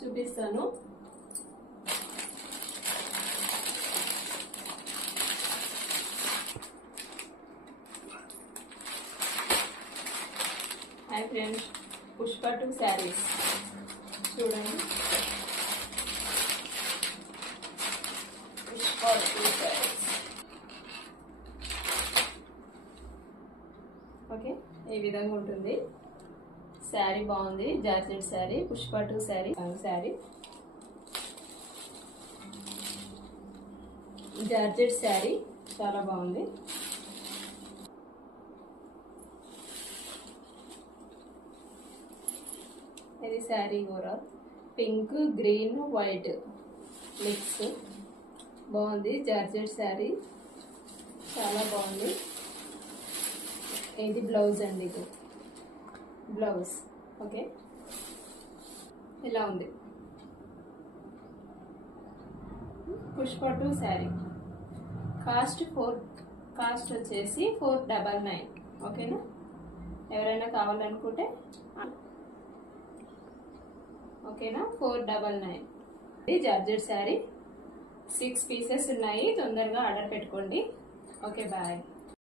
చూపిస్తాను. Hi friends, Pushpa 2 saris చూడండి. Pushpa 2 saris okay, ఈ విధంగా ఉంటుంది. శారీ బాగుంది, జార్జెట్ శారీ, పుష్ప 2 శారీ. జార్జెట్ శారీ చాలా బాగుంది. ఇది శారీ కూడా పింక్, గ్రీన్, వైట్ మిక్స్ బాగుంది. జార్జెట్ శారీ చాలా బాగుంది. ఇది బ్లౌజ్ అండి, ఇది బ్లౌజ్. ఓకే, ఇలా ఉంది పుష్ప 2 శారీ. కాస్ట్ వచ్చేసి 499. ఓకేనా, ఎవరైనా కావాలనుకుంటే ఓకేనా 499. ఇది జార్జెట్ శారీ, 6 పీసెస్ ఉన్నాయి. తొందరగా ఆర్డర్ పెట్టుకోండి. Okay, bye.